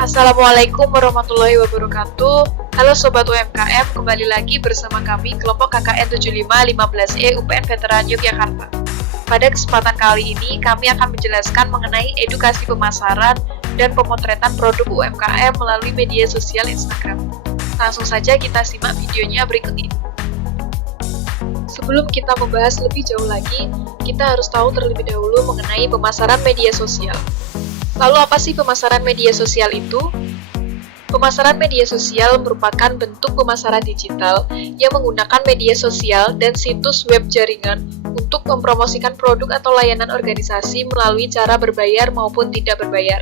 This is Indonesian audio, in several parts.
Assalamualaikum warahmatullahi wabarakatuh. Halo Sobat UMKM, kembali lagi bersama kami kelompok KKN 7515E UPN Veteran Yogyakarta. Pada kesempatan kali ini, kami akan menjelaskan mengenai edukasi pemasaran dan pemotretan produk UMKM melalui media sosial Instagram. Langsung saja kita simak videonya berikut ini. Sebelum kita membahas lebih jauh lagi, kita harus tahu terlebih dahulu mengenai pemasaran media sosial. Lalu apa sih pemasaran media sosial itu? Pemasaran media sosial merupakan bentuk pemasaran digital yang menggunakan media sosial dan situs web jaringan untuk mempromosikan produk atau layanan organisasi melalui cara berbayar maupun tidak berbayar.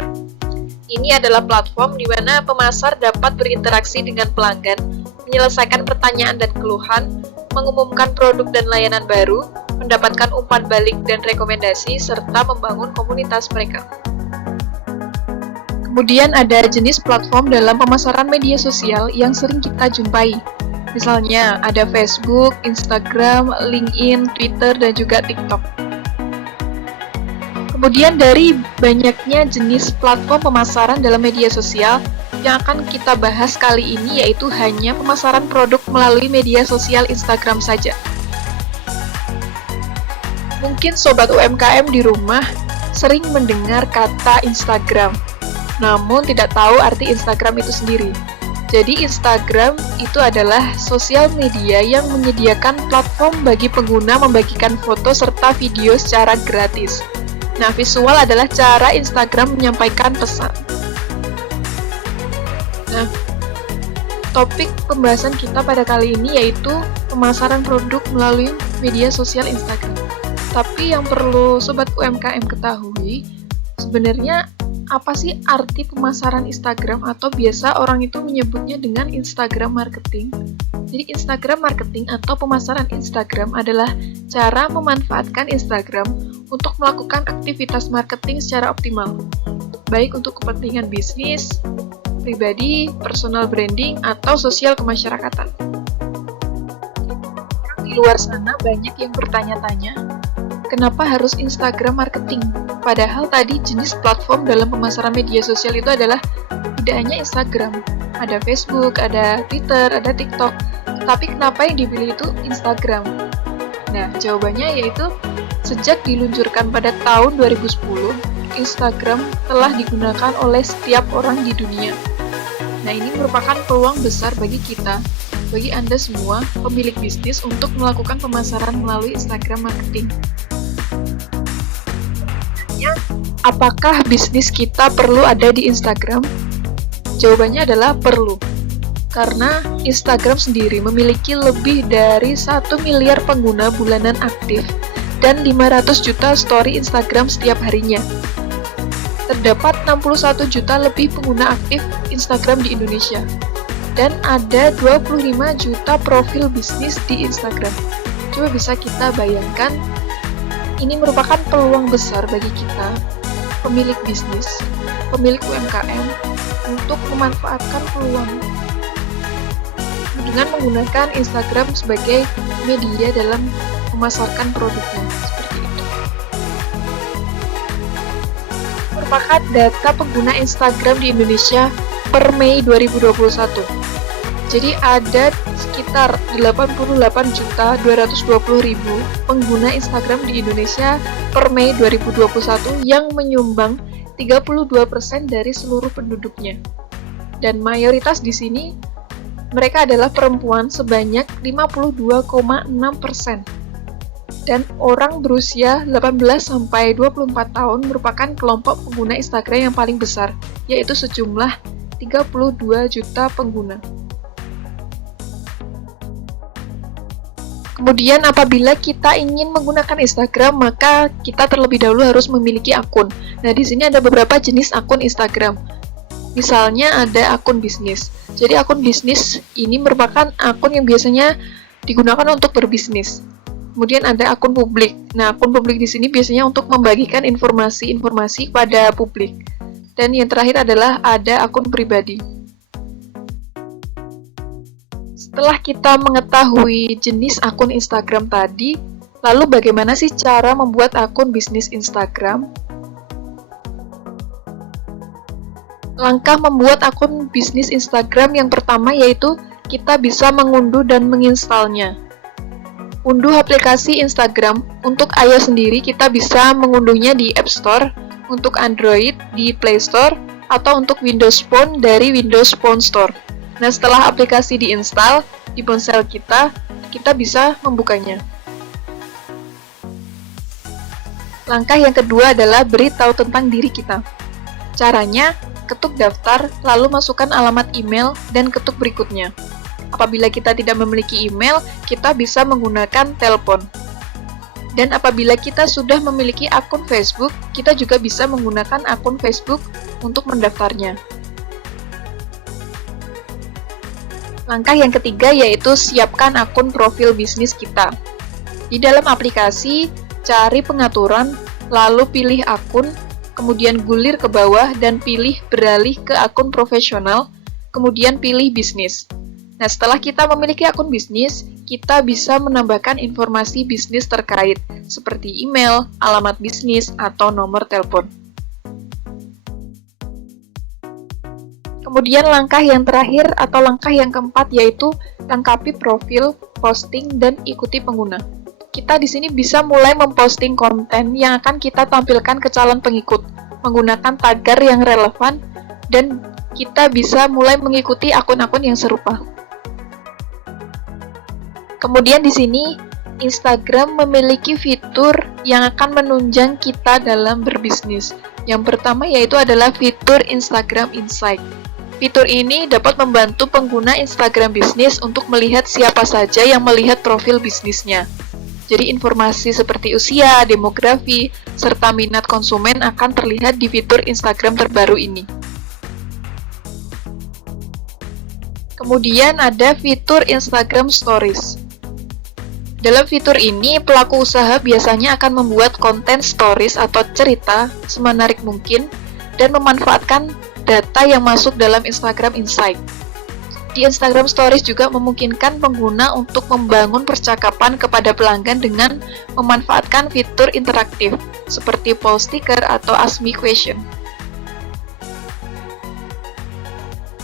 Ini adalah platform di mana pemasar dapat berinteraksi dengan pelanggan, menyelesaikan pertanyaan dan keluhan, mengumumkan produk dan layanan baru, mendapatkan umpan balik dan rekomendasi, serta membangun komunitas mereka. Kemudian ada jenis platform dalam pemasaran media sosial yang sering kita jumpai. Misalnya ada Facebook, Instagram, LinkedIn, Twitter, dan juga TikTok. Kemudian dari banyaknya jenis platform pemasaran dalam media sosial, yang akan kita bahas kali ini yaitu hanya pemasaran produk melalui media sosial Instagram saja. Mungkin Sobat UMKM di rumah sering mendengar kata Instagram, namun tidak tahu arti Instagram itu sendiri. Jadi Instagram itu adalah sosial media yang menyediakan platform bagi pengguna membagikan foto serta video secara gratis. Nah, visual adalah cara Instagram menyampaikan pesan. Nah, topik pembahasan kita pada kali ini yaitu pemasaran produk melalui media sosial Instagram. Tapi yang perlu Sobat UMKM ketahui, sebenarnya apa sih arti pemasaran Instagram atau biasa orang itu menyebutnya dengan Instagram marketing? Jadi Instagram marketing atau pemasaran Instagram adalah cara memanfaatkan Instagram untuk melakukan aktivitas marketing secara optimal, baik untuk kepentingan bisnis, pribadi, personal branding, atau sosial kemasyarakatan. Di luar sana banyak yang bertanya-tanya, kenapa harus Instagram marketing? Padahal tadi jenis platform dalam pemasaran media sosial itu adalah tidak hanya Instagram, ada Facebook, ada Twitter, ada TikTok. Tapi kenapa yang dipilih itu Instagram? Nah, jawabannya yaitu sejak diluncurkan pada tahun 2010, Instagram telah digunakan oleh setiap orang di dunia. Nah, ini merupakan peluang besar bagi kita, bagi Anda semua, pemilik bisnis untuk melakukan pemasaran melalui Instagram marketing. Apakah bisnis kita perlu ada di Instagram? Jawabannya adalah perlu. Karena Instagram sendiri memiliki lebih dari 1 miliar pengguna bulanan aktif dan 500 juta story Instagram setiap harinya. Terdapat 61 juta lebih pengguna aktif Instagram di Indonesia. Dan ada 25 juta profil bisnis di Instagram. Coba bisa kita bayangkan, ini merupakan peluang besar bagi kita, pemilik bisnis, pemilik UMKM, untuk memanfaatkan peluang dengan menggunakan Instagram sebagai media dalam memasarkan produknya, seperti itu. Merupakan data pengguna Instagram di Indonesia per Mei 2021. Jadi ada sekitar 88.220.000 pengguna Instagram di Indonesia per Mei 2021 yang menyumbang 32% dari seluruh penduduknya. Dan mayoritas di sini mereka adalah perempuan sebanyak 52,6%. Dan orang berusia 18-24 tahun merupakan kelompok pengguna Instagram yang paling besar, yaitu sejumlah 32 juta pengguna. Kemudian apabila kita ingin menggunakan Instagram, maka kita terlebih dahulu harus memiliki akun. Nah, di sini ada beberapa jenis akun Instagram. Misalnya ada akun bisnis. Jadi akun bisnis ini merupakan akun yang biasanya digunakan untuk berbisnis. Kemudian ada akun publik. Nah, akun publik di sini biasanya untuk membagikan informasi-informasi pada publik. Dan yang terakhir adalah ada akun pribadi. Setelah kita mengetahui jenis akun Instagram tadi, lalu bagaimana sih cara membuat akun bisnis Instagram? Langkah membuat akun bisnis Instagram yang pertama yaitu kita bisa mengunduh dan menginstalnya. Unduh aplikasi Instagram. Untuk iOS sendiri kita bisa mengunduhnya di App Store, untuk Android di Play Store, atau untuk Windows Phone dari Windows Phone Store. Nah, setelah aplikasi diinstal di ponsel kita bisa membukanya. Langkah yang kedua adalah beritahu tentang diri kita. Caranya, ketuk daftar, lalu masukkan alamat email, dan ketuk berikutnya. Apabila kita tidak memiliki email, kita bisa menggunakan telepon. Dan apabila kita sudah memiliki akun Facebook, kita juga bisa menggunakan akun Facebook untuk mendaftarnya. Langkah yang ketiga yaitu siapkan akun profil bisnis kita. Di dalam aplikasi, cari pengaturan, lalu pilih akun, kemudian gulir ke bawah dan pilih beralih ke akun profesional, kemudian pilih bisnis. Nah, setelah kita memiliki akun bisnis, kita bisa menambahkan informasi bisnis terkait, seperti email, alamat bisnis, atau nomor telepon. Kemudian langkah yang terakhir atau langkah yang keempat yaitu lengkapi profil, posting, dan ikuti pengguna. Kita di sini bisa mulai memposting konten yang akan kita tampilkan ke calon pengikut menggunakan tagar yang relevan, dan kita bisa mulai mengikuti akun-akun yang serupa. Kemudian di sini Instagram memiliki fitur yang akan menunjang kita dalam berbisnis. Yang pertama yaitu adalah fitur Instagram Insight. Fitur ini dapat membantu pengguna Instagram bisnis untuk melihat siapa saja yang melihat profil bisnisnya. Jadi informasi seperti usia, demografi, serta minat konsumen akan terlihat di fitur Instagram terbaru ini. Kemudian ada fitur Instagram Stories. Dalam fitur ini, pelaku usaha biasanya akan membuat konten stories atau cerita semenarik mungkin dan memanfaatkan data yang masuk dalam Instagram Insight. Di Instagram Stories juga memungkinkan pengguna untuk membangun percakapan kepada pelanggan dengan memanfaatkan fitur interaktif, seperti poll sticker atau ask me question.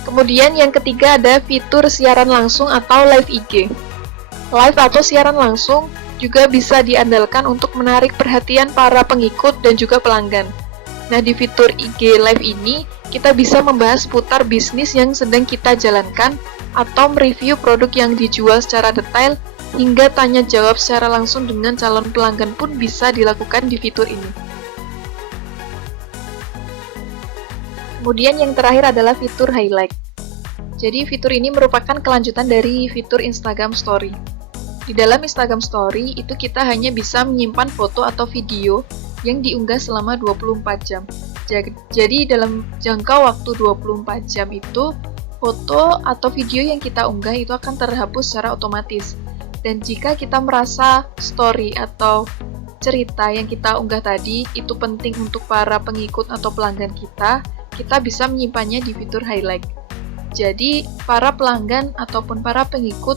Kemudian yang ketiga ada fitur siaran langsung atau live IG. Live atau siaran langsung juga bisa diandalkan untuk menarik perhatian para pengikut dan juga pelanggan. Nah, di fitur IG Live ini, kita bisa membahas seputar bisnis yang sedang kita jalankan atau mereview produk yang dijual secara detail, hingga tanya jawab secara langsung dengan calon pelanggan pun bisa dilakukan di fitur ini. Kemudian yang terakhir adalah fitur highlight. Jadi fitur ini merupakan kelanjutan dari fitur Instagram Story. Di dalam Instagram Story itu kita hanya bisa menyimpan foto atau video yang diunggah selama 24 jam. Jadi dalam jangka waktu 24 jam itu, foto atau video yang kita unggah itu akan terhapus secara otomatis. Dan jika kita merasa story atau cerita yang kita unggah tadi itu penting untuk para pengikut atau pelanggan kita bisa menyimpannya di fitur highlight. Jadi, para pelanggan ataupun para pengikut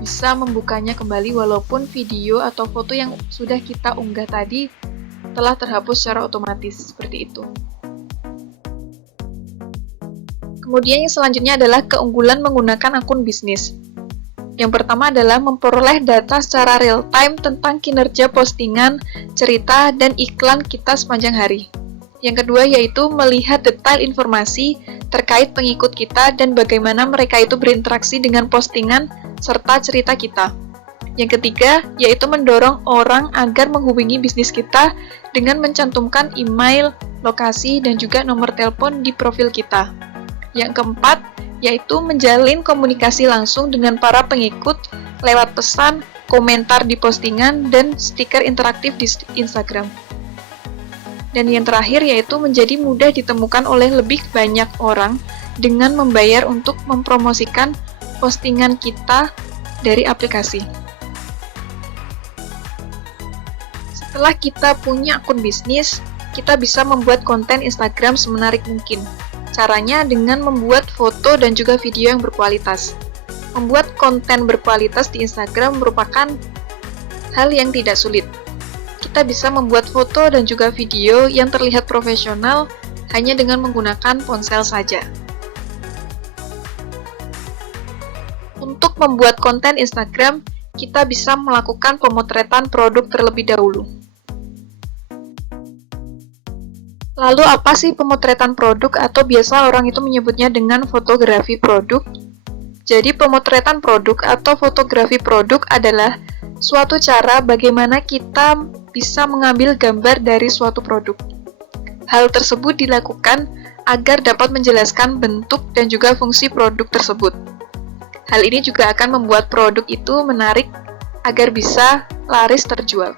bisa membukanya kembali walaupun video atau foto yang sudah kita unggah tadi telah terhapus secara otomatis, seperti itu. Kemudian yang selanjutnya adalah keunggulan menggunakan akun bisnis. Yang pertama adalah memperoleh data secara real-time tentang kinerja postingan, cerita, dan iklan kita sepanjang hari. Yang kedua yaitu melihat detail informasi terkait pengikut kita dan bagaimana mereka itu berinteraksi dengan postingan serta cerita kita. Yang ketiga, yaitu mendorong orang agar menghubungi bisnis kita dengan mencantumkan email, lokasi, dan juga nomor telepon di profil kita. Yang keempat, yaitu menjalin komunikasi langsung dengan para pengikut lewat pesan, komentar di postingan, dan stiker interaktif di Instagram. Dan yang terakhir, yaitu menjadi mudah ditemukan oleh lebih banyak orang dengan membayar untuk mempromosikan postingan kita dari aplikasi. Setelah kita punya akun bisnis, kita bisa membuat konten Instagram semenarik mungkin. Caranya dengan membuat foto dan juga video yang berkualitas. Membuat konten berkualitas di Instagram merupakan hal yang tidak sulit. Kita bisa membuat foto dan juga video yang terlihat profesional hanya dengan menggunakan ponsel saja. Untuk membuat konten Instagram, kita bisa melakukan pemotretan produk terlebih dahulu. Lalu apa sih pemotretan produk atau biasa orang itu menyebutnya dengan fotografi produk? Jadi pemotretan produk atau fotografi produk adalah suatu cara bagaimana kita bisa mengambil gambar dari suatu produk. Hal tersebut dilakukan agar dapat menjelaskan bentuk dan juga fungsi produk tersebut. Hal ini juga akan membuat produk itu menarik agar bisa laris terjual.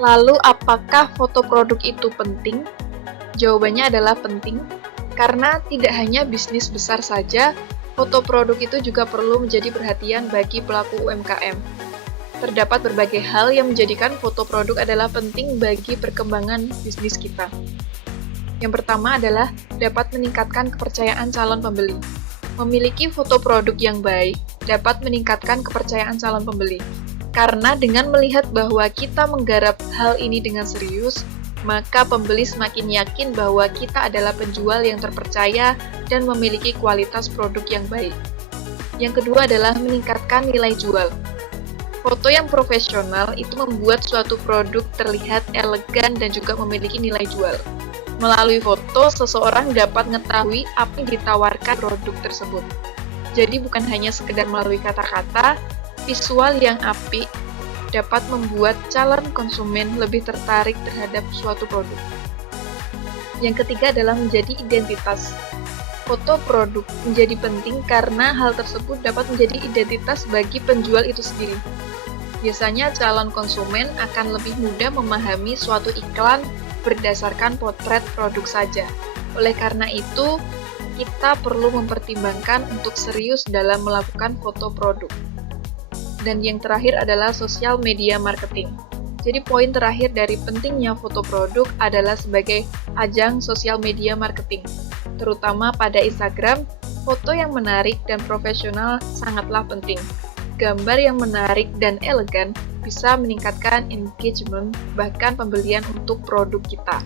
Lalu, apakah foto produk itu penting? Jawabannya adalah penting, karena tidak hanya bisnis besar saja, foto produk itu juga perlu menjadi perhatian bagi pelaku UMKM. Terdapat berbagai hal yang menjadikan foto produk adalah penting bagi perkembangan bisnis kita. Yang pertama adalah dapat meningkatkan kepercayaan calon pembeli. Memiliki foto produk yang baik dapat meningkatkan kepercayaan calon pembeli. Karena dengan melihat bahwa kita menggarap hal ini dengan serius, maka pembeli semakin yakin bahwa kita adalah penjual yang terpercaya dan memiliki kualitas produk yang baik. Yang kedua adalah meningkatkan nilai jual. Foto yang profesional itu membuat suatu produk terlihat elegan dan juga memiliki nilai jual. Melalui foto, seseorang dapat mengetahui apa yang ditawarkan produk tersebut. Jadi bukan hanya sekedar melalui kata-kata, visual yang apik dapat membuat calon konsumen lebih tertarik terhadap suatu produk. Yang ketiga adalah menjadi identitas. Foto produk menjadi penting karena hal tersebut dapat menjadi identitas bagi penjual itu sendiri. Biasanya calon konsumen akan lebih mudah memahami suatu iklan berdasarkan potret produk saja. Oleh karena itu, kita perlu mempertimbangkan untuk serius dalam melakukan foto produk. Dan yang terakhir adalah sosial media marketing. Jadi poin terakhir dari pentingnya foto produk adalah sebagai ajang sosial media marketing. Terutama pada Instagram, foto yang menarik dan profesional sangatlah penting. Gambar yang menarik dan elegan bisa meningkatkan engagement, bahkan pembelian untuk produk kita.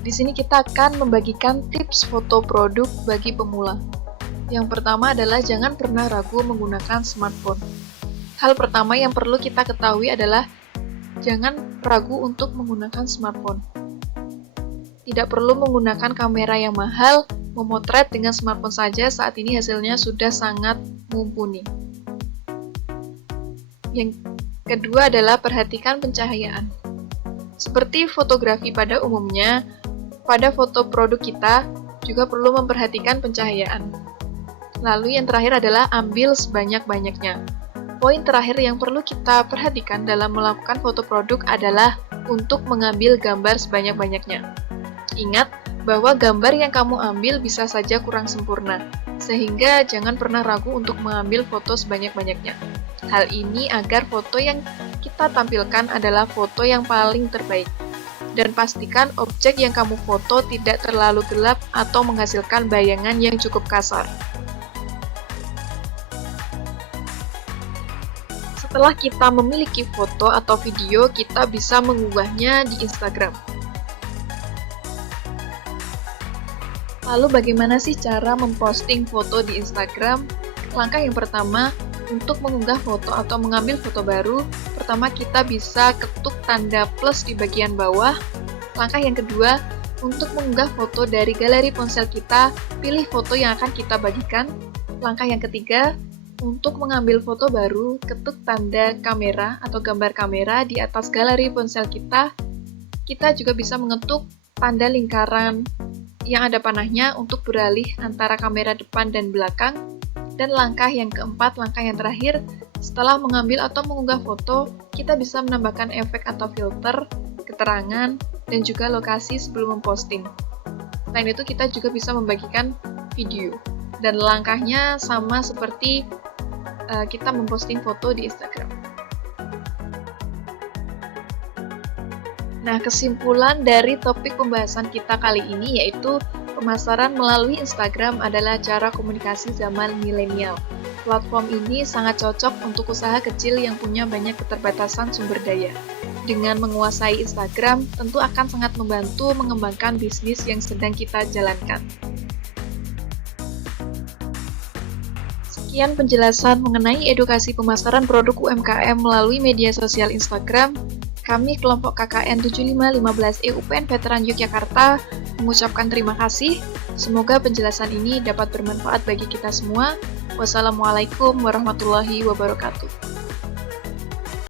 Di sini kita akan membagikan tips foto produk bagi pemula. Yang pertama adalah jangan pernah ragu menggunakan smartphone. Hal pertama yang perlu kita ketahui adalah jangan ragu untuk menggunakan smartphone. Tidak perlu menggunakan kamera yang mahal, memotret dengan smartphone saja saat ini hasilnya sudah sangat mumpuni. Yang kedua adalah perhatikan pencahayaan. Seperti fotografi pada umumnya, pada foto produk kita juga perlu memperhatikan pencahayaan. Lalu yang terakhir adalah ambil sebanyak-banyaknya. Poin terakhir yang perlu kita perhatikan dalam melakukan foto produk adalah untuk mengambil gambar sebanyak-banyaknya. Ingat bahwa gambar yang kamu ambil bisa saja kurang sempurna, sehingga jangan pernah ragu untuk mengambil foto sebanyak-banyaknya. Hal ini agar foto yang kita tampilkan adalah foto yang paling terbaik. Dan pastikan objek yang kamu foto tidak terlalu gelap atau menghasilkan bayangan yang cukup kasar. Setelah kita memiliki foto atau video, kita bisa mengunggahnya di Instagram. Lalu bagaimana sih cara memposting foto di Instagram? Langkah yang pertama, untuk mengunggah foto atau mengambil foto baru, pertama kita bisa ketuk tanda plus di bagian bawah. Langkah yang kedua, untuk mengunggah foto dari galeri ponsel kita, pilih foto yang akan kita bagikan. Langkah yang ketiga, untuk mengambil foto baru, ketuk tanda kamera atau gambar kamera di atas galeri ponsel kita. Kita juga bisa mengetuk tanda lingkaran yang ada panahnya untuk beralih antara kamera depan dan belakang. Dan langkah yang keempat, langkah yang terakhir, setelah mengambil atau mengunggah foto, kita bisa menambahkan efek atau filter, keterangan, dan juga lokasi sebelum memposting. Selain itu, kita juga bisa membagikan video. Dan langkahnya sama seperti kita memposting foto di Instagram. Nah, kesimpulan dari topik pembahasan kita kali ini yaitu pemasaran melalui Instagram adalah cara komunikasi zaman milenial. Platform ini sangat cocok untuk usaha kecil yang punya banyak keterbatasan sumber daya. Dengan menguasai Instagram, tentu akan sangat membantu mengembangkan bisnis yang sedang kita jalankan. Sekian penjelasan mengenai edukasi pemasaran produk UMKM melalui media sosial Instagram. Kami kelompok KKN 7515E UPN Veteran Yogyakarta mengucapkan terima kasih. Semoga penjelasan ini dapat bermanfaat bagi kita semua. Wassalamualaikum warahmatullahi wabarakatuh.